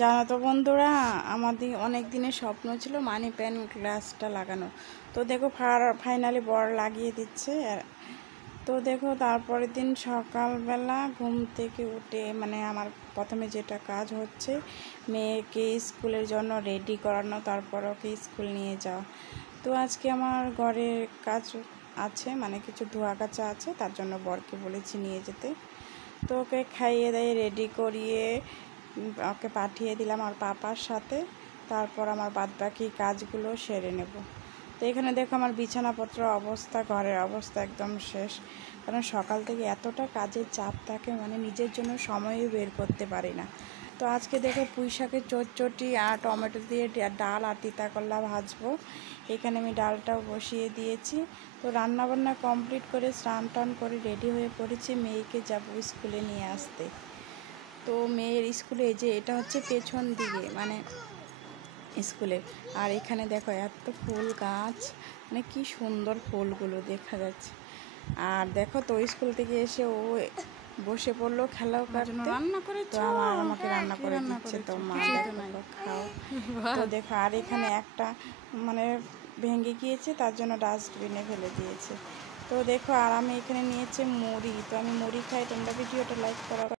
জানো তো বন্ধুরা, আমাদের অনেক দিনের স্বপ্ন ছিল মানি প্ল্যান্ট গ্লাসটা লাগানো। তো দেখো ফাইনালি বর লাগিয়ে দিচ্ছে। তো দেখো তারপরের দিন সকালবেলা ঘুম থেকে উঠে আমার প্রথমে যেটা কাজ হচ্ছে মেয়েকে স্কুলের জন্য রেডি করানো, তারপর ওকে স্কুল নিয়ে যাওয়া। তো আজকে আমার ঘরের কাজ আছে, কিছু ধোয়া কাচা আছে, তার জন্য বরকে বলেছি নিয়ে যেতে। তো ওকে খাইয়ে দিয়ে রেডি করিয়ে ওকে পাঠিয়ে দিলাম আর পাপার সাথে। তারপর আমার বাদবাকি কাজগুলো সেরে নেব। তো এখানে দেখো আমার বিছানাপত্র অবস্থা, ঘরের অবস্থা একদম শেষ, কারণ সকাল থেকে এতটা কাজের চাপ থাকে, নিজের জন্য সময়ও বের করতে পারি না। তো আজকে দেখো পুঁই শাকের চটচটি আর টমেটো দিয়ে ডাল আর তিতা করলা ভাজবো। এখানে আমি ডালটাও বসিয়ে দিয়েছি। তো রান্নাবান্না কমপ্লিট করে স্নান টান করে রেডি হয়ে পড়েছি, মেয়েকে যাব স্কুলে নিয়ে আসতে। তো মেয়ের স্কুলে যে এটা হচ্ছে পেছন দিকে স্কুলে। আর এখানে দেখো এত ফুল গাছ, কি সুন্দর ফুলগুলো দেখা যাচ্ছে। আর দেখো তো স্কুল থেকে এসে ও বসে পড়লো খেলাও কাটতে। রান্না করে তো আমাকে রান্না করে দিচ্ছে, তো মা দেখো খাও। তো দেখো আর এখানে একটা ভেঙে গিয়েছে, তার জন্য ডাস্টবিনে ফেলে দিয়েছে। তো দেখো আর আমি এখানে নিয়েছি মুড়ি। তো আমি মুড়ি খাই। তোমরা ভিডিওটা লাইক করো।